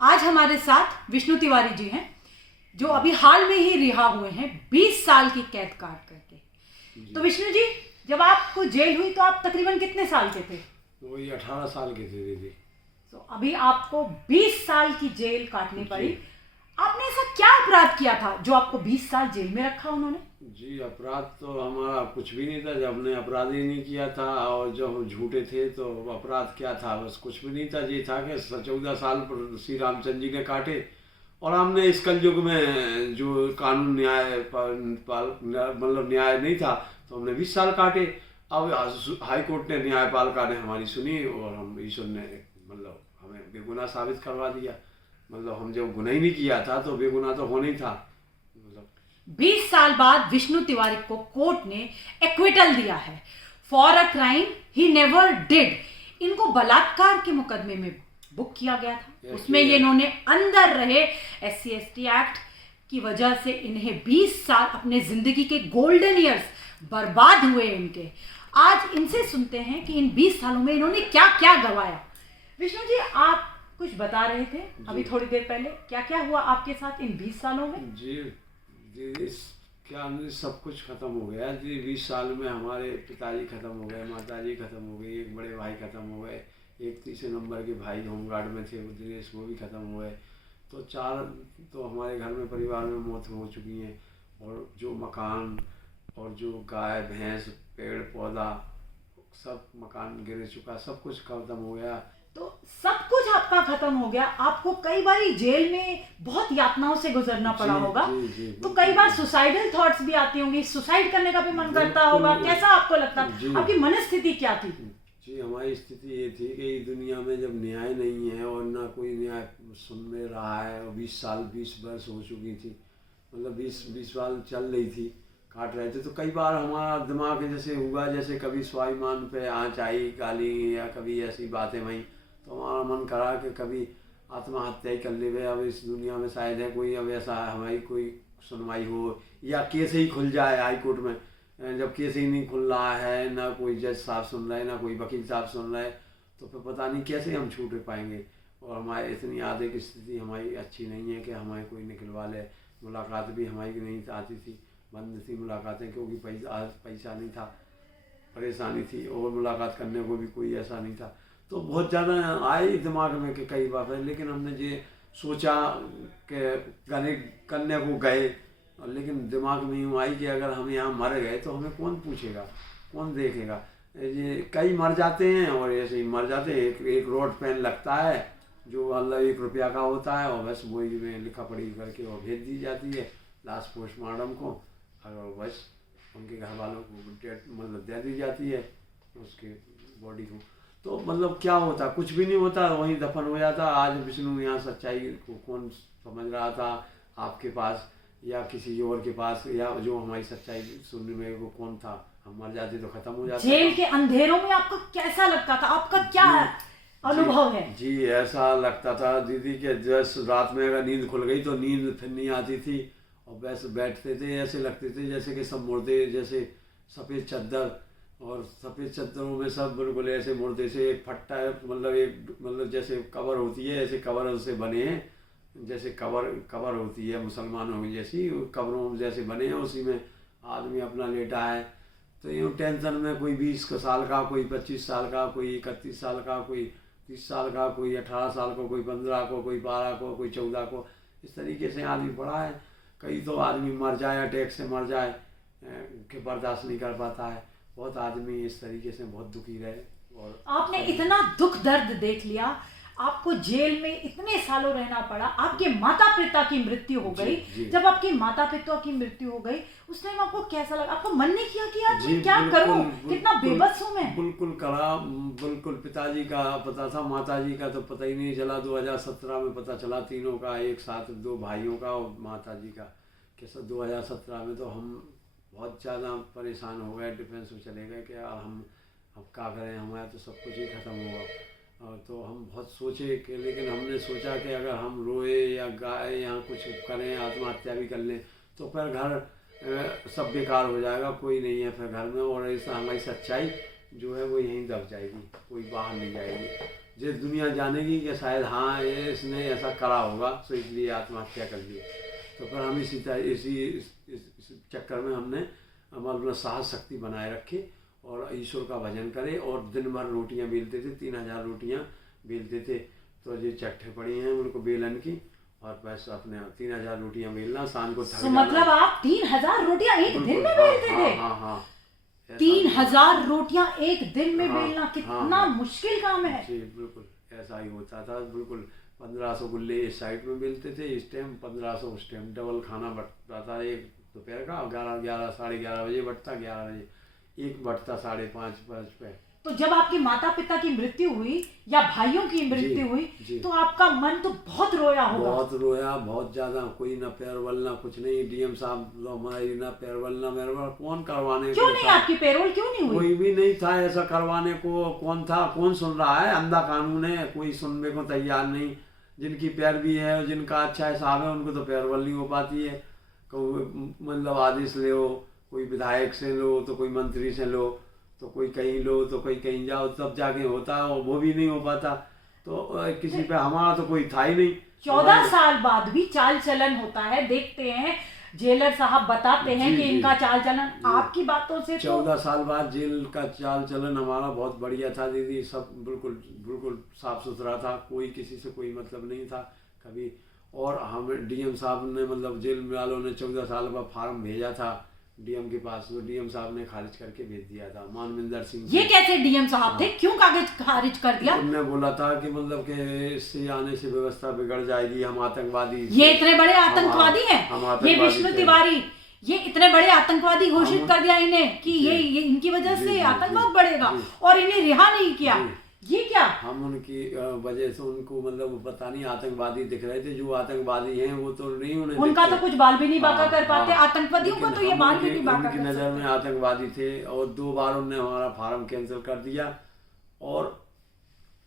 आज हमारे साथ विष्णु तिवारी जी हैं जो अभी हाल में ही रिहा हुए हैं 20 साल की कैद काट करके। तो विष्णु जी, जब आपको जेल हुई तो आप तकरीबन कितने साल के थे? वही 18 साल के थे दीदी। तो अभी आपको 20 साल की जेल काटनी पड़ी। आपने ऐसा क्या अपराध किया था जो आपको 20 साल जेल में रखा उन्होंने? जी, अपराध तो हमारा कुछ भी नहीं था। जब हमने अपराध ही नहीं किया था और जब हम झूठे थे तो अपराध क्या था, बस कुछ भी नहीं था। ये था कि 14 साल पर श्री रामचंद्र जी ने काटे और हमने इस कलयुग में जो कानून न्याय मतलब न्याय नहीं था तो हमने 20 साल काटे। अब हाई कोर्ट ने न्यायपालिका ने हमारी सुनी और हम ईश्वर ने मतलब हमें बेगुनाह साबित करवा दिया। मतलब हम जब गुनाह ही नहीं किया था तो बेगुनाह तो होना ही था। 20 साल बाद विष्णु तिवारी को कोर्ट ने एक्विटल दिया है for a crime he never did. इनको बलात्कार के मुकदमे में बुक किया गया था। उसमें ये इन्होंने अंदर रहे SC/ST एक्ट की वजह से इन्हें 20 साल अपने जिंदगी के गोल्डन ईयर्स बर्बाद हुए इनके। आज इनसे सुनते हैं कि इन 20 सालों में इन्होंने क्या क्या गंवाया। विष्णु जी, आप कुछ बता रहे थे अभी थोड़ी देर पहले, क्या क्या हुआ आपके साथ इन 20 सालों में? जी जी, क्या सब कुछ खत्म हो गया जी। 20 साल में हमारे पिताजी खत्म हो गए, माताजी खत्म हो गई, एक बड़े भाई खत्म हो गए, एक तीसरे नंबर के भाई होमगार्ड में थे दिनेश, वो भी खत्म हो गए। तो 4 तो हमारे घर में परिवार में मौत हो चुकी हैं। और जो मकान और जो गाय भैंस पेड़ पौधा सब मकान गिर चुका, सब कुछ खत्म हो गया। तो सब कुछ आपका खत्म हो गया। आपको कई बार जेल में बहुत यातनाओं से गुजरना पड़ा होगा। तो कई बार सुसाइडल थॉट्स भी आती होंगी, सुसाइड करने का भी मन करता होगा। कैसा आपको लगता? आपकी मनस्थिति क्या थी? जी, हमारी स्थिति ये थी कि इस दुनिया में जब न्याय नहीं है और ना कोई न्याय सुन में रहा है और 20 वर्ष हो चुकी थी, मतलब 20 साल चल रही थी, काट रहे थे। तो कई बार हमारा दिमाग जैसे हुआ, जैसे कभी स्वाभिमान पे आँच आई गाली या कभी ऐसी बातें वहीं, तो हमारा मन करा कि कभी आत्महत्या ही कर ले। अब इस दुनिया में शायद है कोई, अब ऐसा हमारी कोई सुनवाई हो या केस ही खुल जाए हाई कोर्ट में। जब केस ही नहीं खुल रहा है, ना कोई जज साहब सुन रहा है, ना कोई वकील साहब सुन रहा है, तो फिर पता नहीं कैसे हम छूट पाएंगे। और हमारे इतनी आर्थिक स्थिति हमारी अच्छी नहीं है कि हमारे कोई निकलवा ले। मुलाकात भी हमारी नहीं आती थी, बंद थी मुलाकातें, क्योंकि पैसा नहीं था, परेशानी थी और मुलाकात करने को भी कोई ऐसा नहीं था। तो बहुत ज़्यादा आए दिमाग में कि कई बार, लेकिन हमने ये सोचा कि करने को गए, लेकिन दिमाग में यूँ आई कि अगर हम यहाँ मर गए तो हमें कौन पूछेगा, कौन देखेगा। ये कई मर जाते हैं और ऐसे ही मर जाते हैं। एक रोड पेन लगता है जो मतलब 1 रुपया का होता है और बस वही में लिखा पढ़ी करके और भेज दी जाती है लास्ट पोस्टमार्टम को, और बस उनके घर वालों को डेट मतलब दे दी जाती है उसके बॉडी को। तो मतलब क्या होता, कुछ भी नहीं होता, वहीं दफन हो जाता। आज विष्णु यहाँ सच्चाई को कौन समझ रहा था, आपके पास या किसी और के पास, या जो हमारी सच्चाई सुनने में वो कौन था? हम मर जाते तो खत्म हो जाता। जेल के अंधेरों में आपको कैसा लगता था? आपका क्या अनुभव है? जी, ऐसा लगता था दीदी कि जैसे रात में अगर नींद खुल गई तो नींद फिर नहीं आती थी और बस बैठते थे, ऐसे लगते थे जैसे कि सब मुर्दे, जैसे सफ़ेद चादर और सफ़ेद चादरों में सब बिल्कुल ऐसे मुर्दे से एक फट्टा है, मतलब जैसे कवर होती है, ऐसे कवर से बने हैं, जैसे कवर होती है मुसलमानों की, जैसी कब्रों जैसे बने हैं, उसी में आदमी अपना लेटा है। तो यूँ टेंशन में कोई 20 साल का, कोई 25 साल का, कोई 31 साल का, कोई 30 साल का, कोई 18 साल को, कोई 15 को, कोई 12 को, कोई 14 को, इस तरीके से आदमी पड़ा है। कई तो आदमी मर जाए, अटैक से मर जाए कि बर्दाश्त नहीं कर पाता है। बहुत आदमी इस तरीके से बहुत दुखी रहे। और आपने इतना दुख दर्द देख लिया, आपको जेल में इतने सालों रहना पड़ा, आपके माता पिता की मृत्यु हो गई। जब आपके माता पिता की मृत्यु हो गई उस टाइम आपको कैसा लगा? आपको मन नहीं किया कि यार मैं क्या करूं, कितना बेबस हूं मैं? बिल्कुल करा, बिल्कुल। पिताजी का पता था, माताजी का तो पता ही नहीं चला। 2017 में पता चला तीनों का एक साथ, 2 भाइयों का और माताजी का। कैसा 2017 में तो हम बहुत ज़्यादा परेशान हो गए, डिफेंस में चले गए कि यार हम अब क्या करें, हमारा तो सब कुछ ही ख़त्म होगा। और तो हम बहुत सोचे कि, लेकिन हमने सोचा कि अगर हम रोए या गाए या कुछ करें, आत्महत्या भी कर लें तो फिर घर सब बेकार हो जाएगा, कोई नहीं है फिर घर में। और ऐसा हमारी सच्चाई जो है वो यहीं दब जाएगी, कोई बाहर नहीं जाएगी। ये दुनिया जानेगी कि शायद हाँ ये इसने ऐसा करा होगा, तो इसलिए आत्महत्या कर ली। तो फिर हम इस चक्कर में हमने अपना साहस शक्ति बनाए रखे और ईश्वर का भजन करे, और दिन भर रोटियां बेलते थे, 3000 रोटियां बेलते थे। तो ये चट्टे पड़ी हैं उनको बेलन की, और बस अपने 3000 रोटियां बेलना, शाम को थक तो मतलब आप 3000 रोटियां एक दिन में बेलते थे? हाँ हाँ, 3000 रोटियां एक दिन में बेलना कितना मुश्किल काम है। जी बिल्कुल ऐसा ही होता था। बिल्कुल 1500 गुल्ले इस साइड में मिलते थे, इस टाइम 1500 उस टाइम। डबल खाना बटता था, एक दोपहर का 11 साढ़े 11 बजे बटता, 11 बजे एक बटता, 5:30 पे। तो जब आपके माता पिता की मृत्यु हुई या भाइयों की मृत्यु हुई तो आपका मन तो बहुत रोया होगा। बहुत रोया, बहुत ज्यादा। कोई ना पैरवल ना कुछ नहीं, डीएम साहब तो हमारी ना पैरवल ना मेरवल, कौन करवाने क्यों नहीं? आपकी पैरोल क्यों नहीं हुई? कोई भी नहीं था ऐसा करवाने को। कौन था, कौन सुन रहा है? अंधा कानून है, कोई सुनने को तैयार नहीं। जिनकी पैरवी है, जिनका अच्छा हिसाब है, उनको तो पैरवल नहीं हो पाती है। मतलब आदेश ले, कोई विधायक से लो तो कोई मंत्री से लो, तो कोई कहीं लो तो कोई कहीं जाओ, तब जाके होता है, और वो भी नहीं हो पाता। तो किसी पे हमारा तो कोई था ही नहीं। 14 साल बाद भी चाल चलन होता है, देखते हैं जेलर साहब बताते हैं कि इनका चाल चलन आपकी बातों से 14 साल बाद जेल का चाल चलन हमारा बहुत बढ़िया था दीदी। सब बिल्कुल बिल्कुल साफ सुथरा था, कोई किसी से कोई मतलब नहीं था कभी। और हमें डीएम साहब ने, मतलब जेल वालों ने 14 साल का फार्म भेजा था डीएम के पास, तो डीएम साहब ने खारिज करके भेज दिया था। मानविंदर सिंह, ये कैसे डीएम साहब थे? क्यों कागज खारिज कर दिया? उन्होंने बोला था कि मतलब कि इससे आने से व्यवस्था बिगड़ जाएगी, हम आतंकवादी। ये इतने बड़े आतंकवादी हैं? ये विष्णु तिवारी ये इतने बड़े आतंकवादी घोषित कर दिया इन्हें कि ये इनकी वजह से आतंकवाद बढ़ेगा, और इन्हें रिहा नहीं किया। ये क्या? हम उनकी वजह से उनको मतलब पता नहीं आतंकवादी दिख रहे थे। जो आतंकवादी हैं वो तो नहीं, उन्हें उनका तो कुछ बाल भी नहीं बांका कर पाते। आतंकवादियों का तो ये बाल भी नहीं बांका कर उनकी नजर में आतंकवादी थे। और 2 बार उन्होंने हमारा फार्म कैंसिल कर दिया, और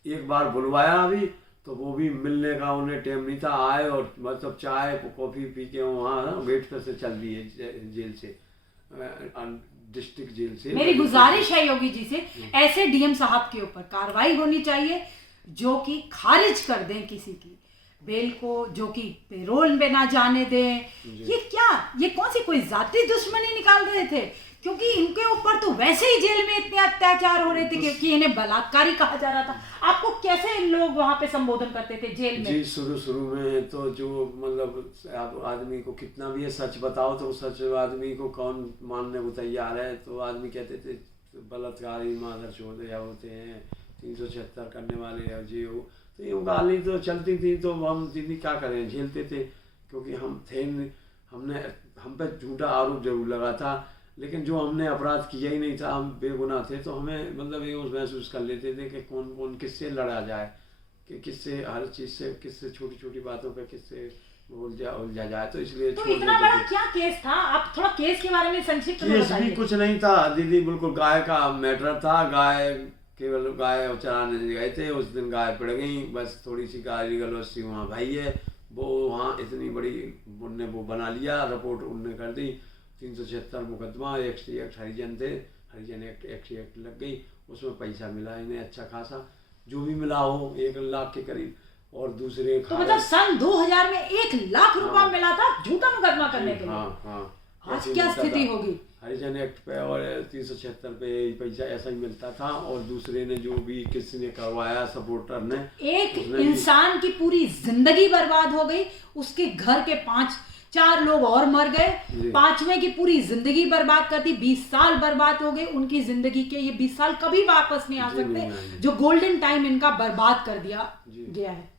एक बार बुलवाया अभी, तो वो भी मिलने का उन्हें टाइम नहीं था। आए और मतलब चाय कॉफी पी के वहाँ गेट पर से चल दिए जेल से, डिस्ट्रिक्ट जेल से। मेरी गुजारिश है योगी जी से, ऐसे डीएम साहब के ऊपर कार्रवाई होनी चाहिए, जो कि खारिज कर दें किसी की बेल को, जो कि पेरोल में ना जाने दें। ये क्या, ये कौन सी कोई जाति दुश्मनी निकाल रहे थे? क्योंकि इनके ऊपर तो वैसे ही जेल में इतने अत्याचार हो रहे थे कि इन्हें बलात्कारी कहा जा रहा था। आपको कैसे लोग वहां पे संबोधन करते थे जेल में? जी शुरू में तो जो मतलब आदमी को कितना भी है सच बताओ, तो सच आदमी को कौन मानने को तैयार है। तो आदमी कहते थे बलात्कारी मादर चौधरी होते हैं, 376 करने वाले हैं, जी हो। तो ये गाली तो चलती थी, तो हम दीदी क्या करें, झेलते थे। क्योंकि हम थे, हम पे झूठा आरोप जरूर लगा था, लेकिन जो हमने अपराध किया ही नहीं था, हम बेगुनाह थे। तो हमें मतलब ये महसूस कर लेते थे कि कौन कौन किससे लड़ा जाए, कि किससे हर चीज़ से, किससे छोटी छोटी बातों पे किससे उलझा जाए। तो इसलिए तो इतना बड़ा क्या केस था? आप थोड़ा केस के बारे में संक्षिप्त में केस बताइए। भी कुछ नहीं था दीदी, बिल्कुल गाय का मैटर था। केवल गाय चराने गए थे, उस दिन गाय पड़ गई, बस थोड़ी सी गाली गलौज सी वहाँ भाई है, वो वहाँ इतनी बड़ी उनने वो बना लिया, रिपोर्ट उनने कर दी। 376 मुकदमा, एक्ट हरिजन थे, हरिजन एक्ट लग गई। उसमें पैसा मिला इन्हें अच्छा खासा, जो भी मिला हो 1 लाख के करीब। और दूसरे तो मतलब सन 2000 में 1 लाख रुपया मिला था झूठा मुकदमा करने के लिए। हाँ। आज क्या स्थिति होगी? हरिजन एक्ट पे और 376 पे पैसा ऐसा ही मिलता था। और दूसरे ने जो भी किसी ने करवाया, सपोर्टर ने, एक इंसान की पूरी जिंदगी बर्बाद हो गई, उसके घर के 4 लोग और मर गए, 5वें की पूरी जिंदगी बर्बाद कर दी, 20 साल बर्बाद हो गए उनकी जिंदगी के। ये 20 साल कभी वापस नहीं आ सकते, जो गोल्डन टाइम इनका बर्बाद कर दिया गया है।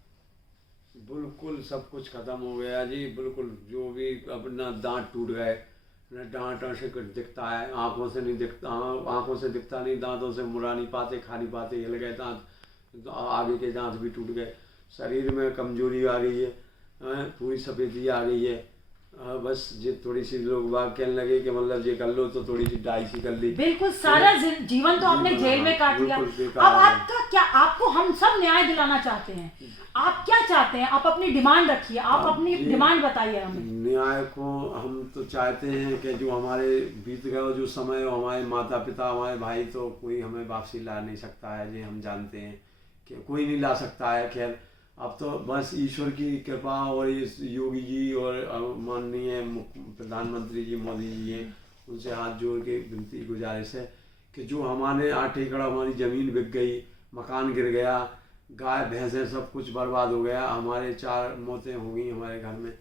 बिल्कुल सब कुछ खत्म हो गया जी, बिल्कुल। जो भी अपना दांत टूट गए, डांट से कुछ दिखता है, आंखों से नहीं दिखता, आंखों से दिखता नहीं, दांतों से मुड़ा नहीं पाते, खा नहीं पाते, हिल गए दांत, आगे के दांत भी टूट गए, शरीर में कमजोरी आ गई है, पूरी सफेदी आ गई है। बस ये थोड़ी सी लोग बात कहने लगे कि मतलब ये कर लो, तो थोड़ी सी डाई सी कर ली। बिल्कुल सारा जीवन तो आपने जेल में काट लिया। अब आपका क्या, आपको हम सब न्याय दिलाना चाहते हैं, आप क्या चाहते हैं? आप अपनी डिमांड रखिए, आप अपनी डिमांड बताइए हमें। न्याय को हम तो चाहते हैं कि जो हमारे बीत गए जो समय, हमारे माता पिता, हमारे भाई, तो कोई हमें वापसी ला नहीं सकता है, ये हम जानते हैं। कि कोई नहीं ला सकता है। खैर अब तो बस ईश्वर की कृपा और इस योगी जी और माननीय प्रधानमंत्री जी मोदी जी हैं, उनसे हाथ जोड़ के विनती गुजारिश है कि जो हमारे 8 एकड़ हमारी ज़मीन बिक गई, मकान गिर गया, गाय भैंसें सब कुछ बर्बाद हो गया, हमारे 4 मौतें हो गई हमारे घर में,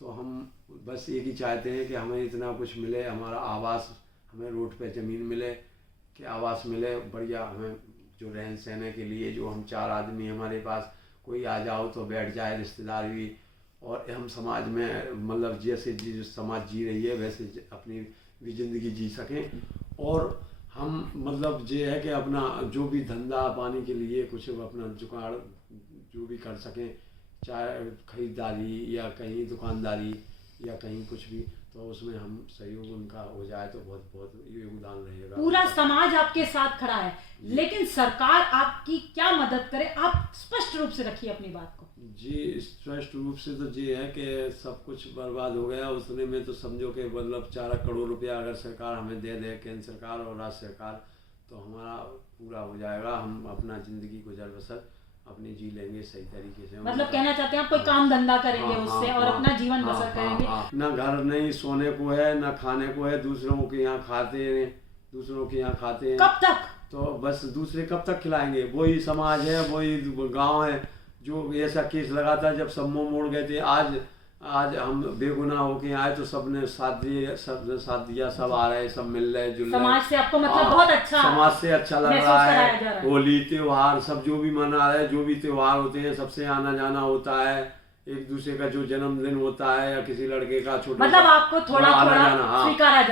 तो हम बस एक ही चाहते हैं कि हमें इतना कुछ मिले, हमारा आवास, हमें रोड पे ज़मीन मिले, कि आवास मिले बढ़िया, हमें जो रहन सहने के लिए, जो हम 4 आदमी हमारे पास, कोई आ जाओ तो बैठ जाए रिश्तेदार भी, और हम समाज में मतलब जैसे जो समाज जी रही है वैसे अपनी भी ज़िंदगी जी सकें। और हम मतलब ये है कि अपना जो भी धंधा पानी के लिए कुछ अपना जुगाड़ जो भी कर सकें, चाहे खरीदारी या कहीं दुकानदारी या कहीं कुछ भी, तो उसमें हम सहयोग उनका हो जाए तो बहुत बहुत योगदान रहेगा। पूरा समाज आपके साथ खड़ा है, लेकिन सरकार आपकी क्या मदद करे, आप स्पष्ट रूप से रखिए अपनी बात को। जी स्पष्ट रूप से तो ये है कि सब कुछ बर्बाद हो गया, उसने में तो समझो कि मतलब 4 करोड़ रुपया अगर सरकार हमें दे दे, केंद्र सरकार और राज्य सरकार, तो हमारा पूरा हो जाएगा, हम अपना ज़िंदगी गुजर बसर अपनी जी लेंगे सही तरीके से। मतलब कहना चाहते हैं आप कोई काम धंधा करेंगे उससे और अपना जीवन बसर करेंगे। ना घर नहीं सोने को है, ना खाने को है, दूसरों के यहाँ खाते हैं, दूसरों के यहाँ खाते हैं। कब तक? तो बस दूसरे कब तक खिलाएंगे? वही समाज है, वही गांव है जो ऐसा केस लगाता है। जब सब मुंह मोड़ गए थे, आज हम बेगुनाह होके आए तो सबने साथ दिए, सब साथ दिया, सब आ रहे, सब मिल रहे जुल रहे। समाज से आपको मतलब बहुत अच्छा, समाज से अच्छा लग रहा है। होली त्योहार सब जो भी मना रहे, जो भी त्योहार होते हैं, सबसे आना जाना होता है, एक दूसरे का जो जन्मदिन होता है या किसी लड़के का छोटा, मतलब आपको थोड़ा आना थोड़ा जाना स्वीकारा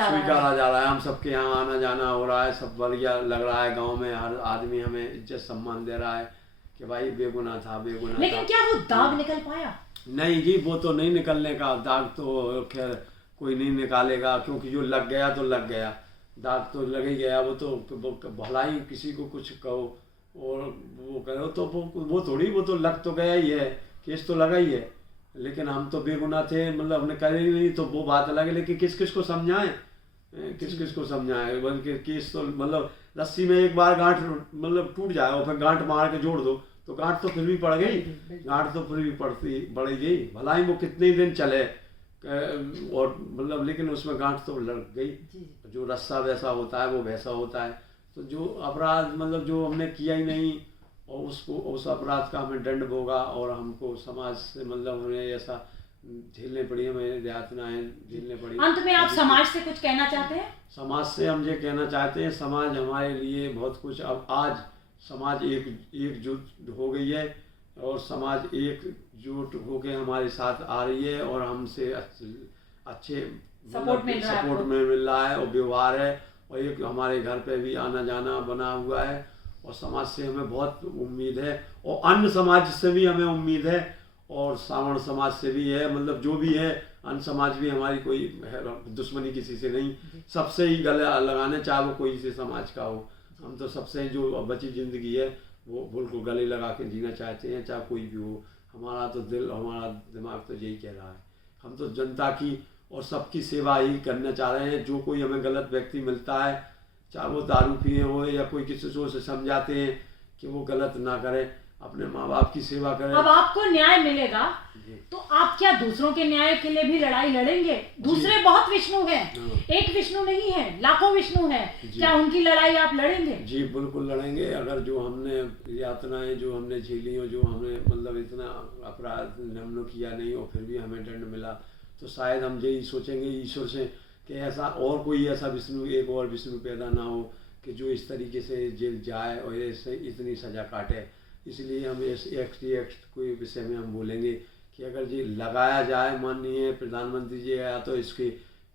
जा रहा है। हम सबके यहाँ आना जाना हो रहा है, सब बढ़िया लग रहा है। गाँव में हर आदमी हमें इज्जत सम्मान दे रहा है कि भाई बेगुनाह था, बेगुनाह। लेकिन क्या वो दाग निकल पाया? नहीं जी, वो तो नहीं निकलने का दाग, तो खैर कोई नहीं निकालेगा, क्योंकि जो लग गया तो लग गया, दाग तो लग ही गया। वो तो भलाई किसी को कुछ कहो और वो करो तो वो थोड़ी, वो तो लग तो गया ही है, केस तो लगा ही है, लेकिन हम तो बेगुनाह थे, मतलब हमने करे ही नहीं, तो वो बात अलग है। लेकिन किस किस को समझाएं, किस किस को समझाएं, बल्कि केस तो मतलब रस्सी में एक बार गांठ मतलब टूट जाए और फिर गांठ मार के जोड़ दो तो गांठ तो फिर भी पड़ गई, गांठ तो फिर भी पड़ गई, भलाई वो कितने दिन चले और मतलब, लेकिन उसमें गांठ तो लग गई। जो रस्सा वैसा होता है वो वैसा होता है। तो जो अपराध मतलब जो हमने किया ही नहीं और उसको उस अपराध का हमें दंड भोगा और हमको समाज से मतलब हमें ऐसा झेलने पड़ी, हमें यातनाएं झेलने पड़ी। अंत में आप समाज से कुछ कहना चाहते हैं? समाज से हम ये कहना चाहते हैं, समाज हमारे लिए बहुत कुछ, अब आज समाज एकजुट हो गई है और समाज एकजुट होके हमारे साथ आ रही है और हमसे अच्छे सपोर्ट मिल रहा है और व्यवहार है, और एक हमारे घर पे भी आना जाना बना हुआ है और समाज से हमें बहुत उम्मीद है और अन्य समाज से भी हमें उम्मीद है और सावण समाज से भी है, मतलब जो भी है अन्य समाज भी हमारी कोई दुश्मनी किसी से नहीं, सबसे ही गले लगाने, चाहे वो कोई से समाज का हो। हम तो सबसे जो बची ज़िंदगी है वो बिल्कुल गले लगा के जीना चाहते हैं, चाहे कोई भी हो। हमारा तो दिल, हमारा दिमाग तो यही कह रहा है, हम तो जनता की और सबकी सेवा ही करना चाह रहे हैं। जो कोई हमें गलत व्यक्ति मिलता है, चाहे वो दारू पिए हो या कोई किसी से समझाते हैं कि वो गलत ना करे, अपने माँ बाप की सेवा करें। अब आपको न्याय मिलेगा तो आप क्या दूसरों के न्याय के लिए भी लड़ाई लड़ेंगे? दूसरे बहुत विष्णु हैं, एक विष्णु नहीं है, लाखों विष्णु हैं, क्या उनकी लड़ाई आप लड़ेंगे? जी बिल्कुल लड़ेंगे। अगर जो हमने यातनाएं जो हमने झेली हो, जो हमें मतलब इतना अपराध हमने किया नहीं और फिर भी हमें दंड मिला, तो शायद हम यही सोचेंगे ईश्वर से कि ऐसा और कोई ऐसा विष्णु, एक और विष्णु पैदा ना हो कि जो इस तरीके से जेल जाए और ऐसे इतनी सज़ा काटे। इसलिए हम इस एक्ट कोई विषय में हम बोलेंगे कि अगर ये लगाया जाए, माननीय प्रधानमंत्री जी या तो इसके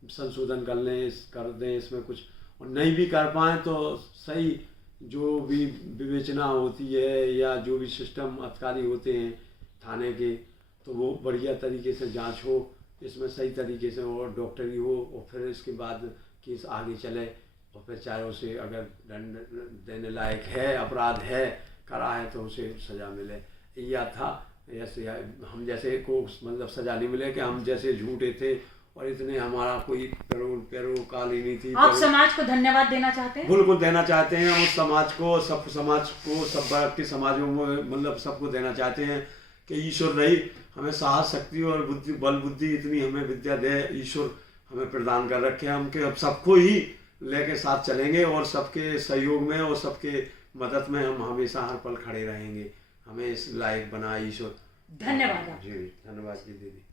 संशोधन कर दें इसमें कुछ, और नहीं भी कर पाएँ तो सही जो भी विवेचना होती है या जो भी सिस्टम अधिकारी होते हैं थाने के, तो वो बढ़िया तरीके से जांच हो, इसमें सही तरीके से और डॉक्टरी हो और फिर इसके बाद केस आगे चले और फिर चाहे उसे अगर दंड देने लायक है, अपराध है, करा है, तो उसे सज़ा मिले। या था ऐसे हम जैसे को मतलब सज़ा नहीं मिले कि हम जैसे झूठे थे और इतने हमारा कोई पैरोकाल ही नहीं थी। आप समाज को धन्यवाद देना चाहते हैं? बिल्कुल देना चाहते हैं। उस समाज को, सब वर्ग के समाजों में मतलब सबको देना चाहते हैं कि ईश्वर रही हमें साहस, शक्ति और बुद्धि, बल बुद्धि इतनी हमें विद्या दे, ईश्वर हमें प्रदान कर रखे। हम के अब सबको ही लेके साथ चलेंगे और सबके सहयोग में और सबके मदद में हम हमेशा हर पल खड़े रहेंगे। हमें इस लायक बना ईश्वर। धन्यवाद। जी धन्यवाद जी दीदी।